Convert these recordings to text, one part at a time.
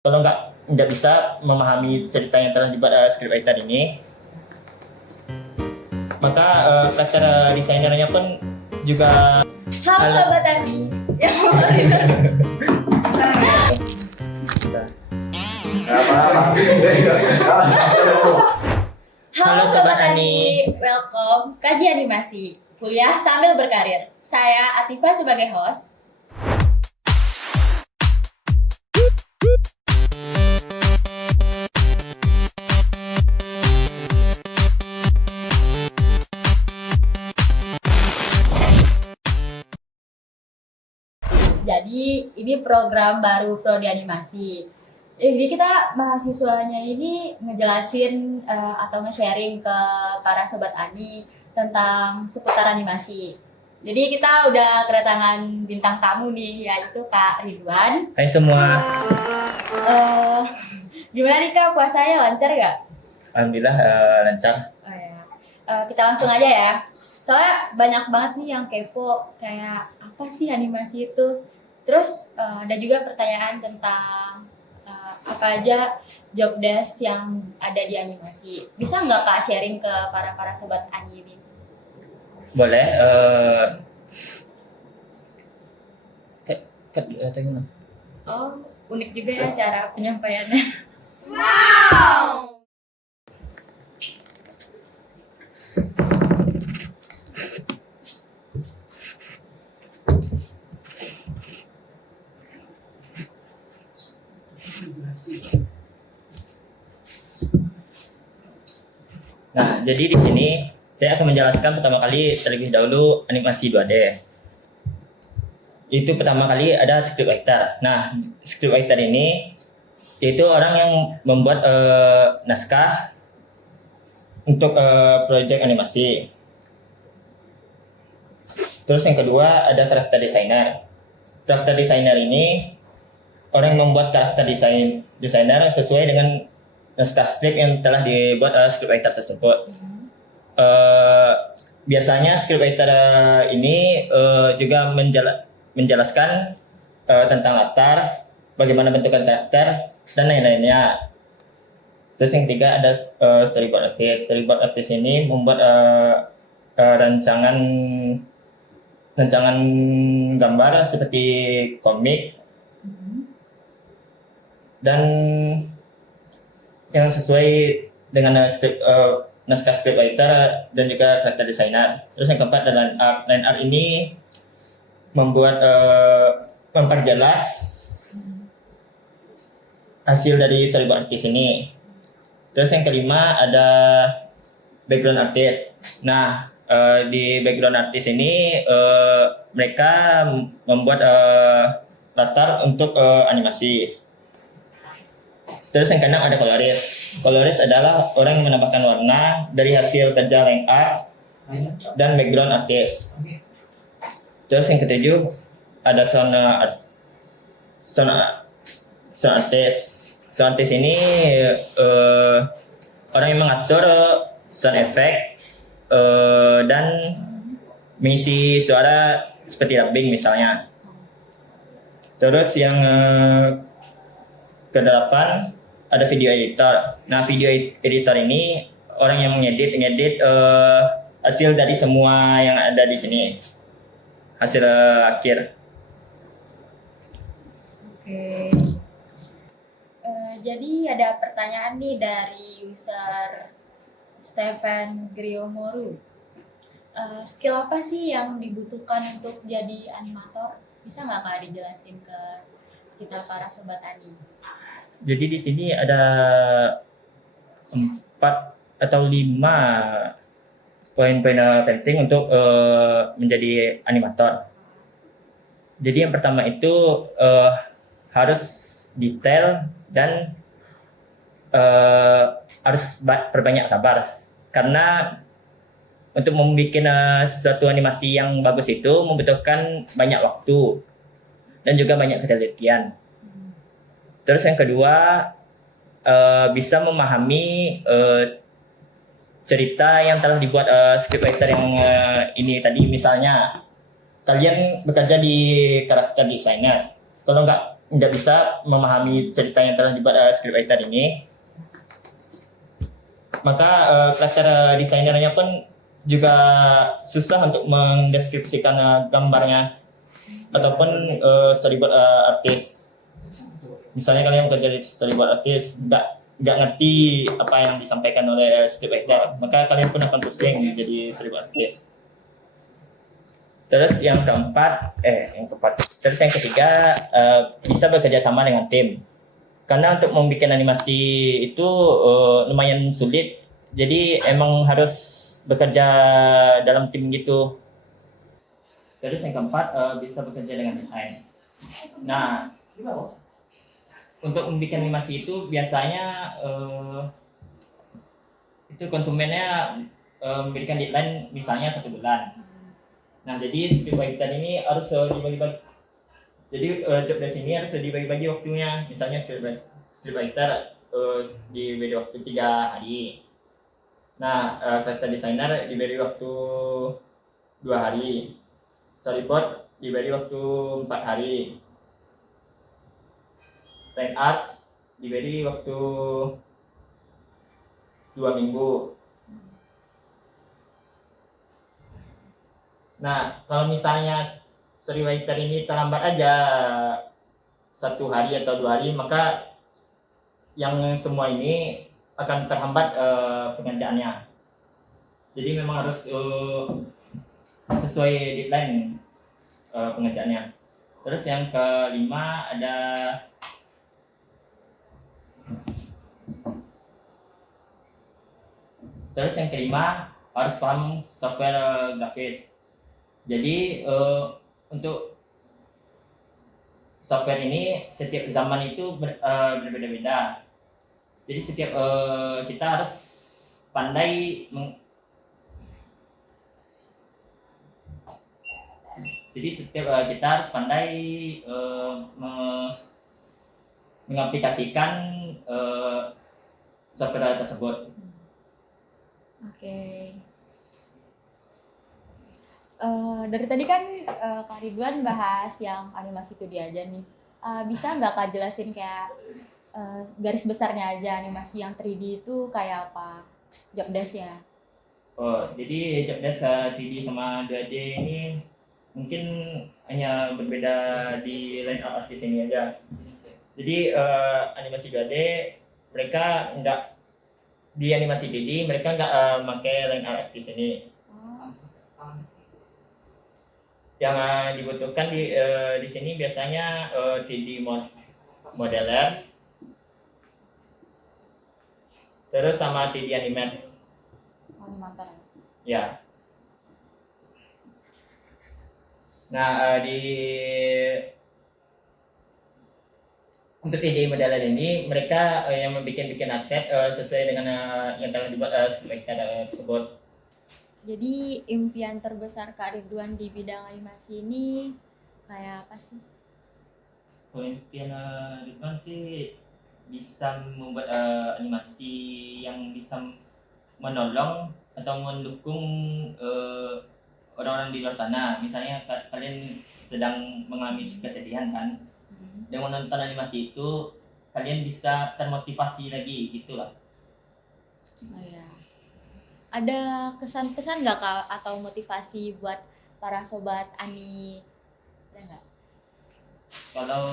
Kalau nggak bisa memahami cerita yang telah dibuat scriptwriter ini, maka karakter desainernya pun juga. Halo Sobat Tani. Halo Sobat Tani, welcome Kaji Animasi, kuliah sambil berkarir. Saya Atifa sebagai host. Jadi ini program baru Prodi Animasi. Jadi kita mahasiswanya ini ngejelasin atau nge-sharing ke para sobat Ani tentang seputar animasi. Jadi kita udah kedatangan bintang tamu nih, yaitu Kak Ridwan. Hai semua. Gimana nih Kak, puasanya lancar gak? Alhamdulillah lancar. Oh, ya. Kita langsung aja ya. Soalnya banyak banget nih yang kepo kayak apa sih animasi itu. Terus ada juga pertanyaan tentang apa aja job desk yang ada di animasi. Bisa nggak Kak sharing ke para sobat Ani ini? Boleh. Tanya. Oh, unik juga ya cara penyampaiannya. Nah, jadi di sini saya akan menjelaskan pertama kali terlebih dahulu animasi 2D. Itu pertama kali ada scriptwriter. Nah, scriptwriter ini itu orang yang membuat naskah untuk proyek animasi. Terus yang kedua ada karakter desainer. Karakter desainer ini orang yang membuat karakter desainer sesuai dengan naskah skrip yang telah dibuat scriptwriter tersebut. Biasanya scriptwriter ini juga menjelaskan tentang latar, bagaimana bentukan karakter, dan lain-lainnya. Terus yang ketiga ada storyboard artist. Storyboard artist ini membuat rancangan gambar seperti komik dan yang sesuai dengan naskah scriptwriter dan juga karakter desainer. Terus yang keempat ada line art. Line art ini memperjelas hasil dari storyboard artist ini. Terus yang kelima ada background artist. Nah, di background artist ini mereka membuat latar untuk animasi. Terus yang keenam ada coloris. Coloris adalah orang yang menambahkan warna dari hasil kerja line art dan background artist. Terus yang ketujuh ada sound artist. Sound artist ini orang yang mengatur sound effect dan mengisi suara seperti dubbing misalnya. Terus yang kedelapan ada video editor. Nah, video editor ini orang yang ngedit hasil dari semua yang ada di sini, hasil akhir. Oke. Jadi ada pertanyaan nih dari user Stephen Griomoru. Skill apa sih yang dibutuhkan untuk jadi animator? Bisa nggak Kak dijelasin ke kita para sobat Ani? Jadi di sini ada 4 atau 5 poin-poin penting untuk menjadi animator. Jadi yang pertama itu harus detail dan harus perbanyak sabar. Karena untuk membuat suatu animasi yang bagus itu membutuhkan banyak waktu dan juga banyak ketelitian. Terus yang kedua bisa memahami cerita yang telah dibuat scriptwriter yang ini tadi. Misalnya kalian bekerja di karakter desainer, kalau nggak bisa memahami cerita yang telah dibuat scriptwriter ini, maka karakter desainernya pun juga susah untuk mendeskripsikan gambarnya ataupun storyboard artis. Misalnya kalian bekerja di storyboard artis, nggak ngerti apa yang disampaikan oleh scriptwriter, maka kalian pun akan pusing jadi storyboard artis. Terus yang keempat, terus yang ketiga, bisa bekerja sama dengan tim. Karena untuk membuat animasi itu lumayan sulit, jadi emang harus bekerja dalam tim gitu. Terus yang keempat, bisa bekerja dengan desain. Nah, untuk membuat animasi itu biasanya itu konsumennya memberikan deadline misalnya 1 bulan. Nah, jadi scriptwriter ini harus dibagi-bagi. Jadi job desk ini harus dibagi-bagi waktunya. Misalnya scriptwriter diberi waktu 3 hari. Nah, character designer diberi waktu 2 hari. Storyboard diberi waktu 4 hari. Line art diberi waktu 2 minggu. Nah, kalau misalnya storywriter ini terlambat aja 1 hari atau 2 hari, maka yang semua ini akan terhambat pengerjaannya. Jadi memang harus sesuai deadline pengerjaannya. Terus yang kelima ada harus paham software grafis. Jadi untuk software ini setiap zaman itu berbeda-beda. Jadi setiap kita harus pandai mengaplikasikan software tersebut. Oke. Dari tadi kan Kak Ridwan bahas yang animasi 2D aja nih. Bisa nggak Kak jelasin kayak garis besarnya aja animasi yang 3D itu kayak apa job desk-nya? Jadi job desk 3D sama 2D ini mungkin hanya berbeda di line up artis ini aja. Jadi animasi 2D mereka nggak, di animasi 3D mereka nggak pakai line art artis ini. Yang dibutuhkan di sini biasanya 3D modeler, terus sama 3D animator. Ya. Nah, untuk 3D modeler ini mereka yang bikin aset sesuai dengan yang telah dibuat scriptwriter tersebut. Jadi impian terbesar Kak Ridwan di bidang animasi ini kayak apa sih? Kalau impian Ridwan sih bisa membuat animasi yang bisa menolong atau mendukung orang-orang di luar sana. Misalnya kalian sedang mengalami kesedihan kan, dengan menonton animasi itu kalian bisa termotivasi lagi gitulah. Oh ya. Ada kesan-pesan nggak Kak atau motivasi buat para sobat Ani? Ada nggak? Kalau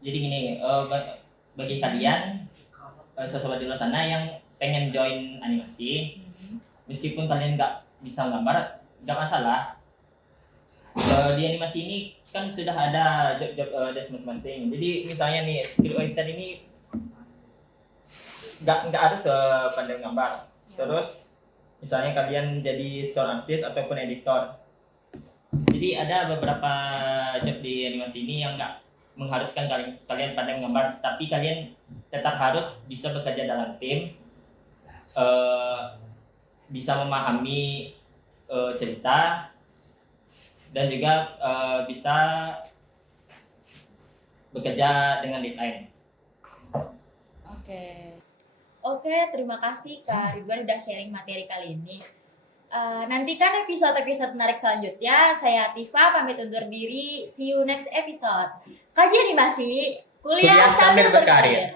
jadi gini, bagi kalian sobat di luar sana yang pengen join animasi, meskipun kalian nggak bisa gambar, nggak masalah. Di animasi ini kan sudah ada job desk masing-masing. Jadi misalnya nih scriptwriter ini nggak harus pandai gambar. Terus misalnya kalian jadi sound artist ataupun editor. Jadi ada beberapa job di animasi ini yang nggak mengharuskan kalian pandai gambar, tapi kalian tetap harus bisa bekerja dalam tim, bisa memahami cerita, dan juga bisa bekerja dengan deadline. Oke, terima kasih Kak Ridwan udah sharing materi kali ini. nantikan episode-episode menarik selanjutnya. Saya Tifa pamit undur diri. See you next episode. Kaji animasi, kuliah sambil berkarir.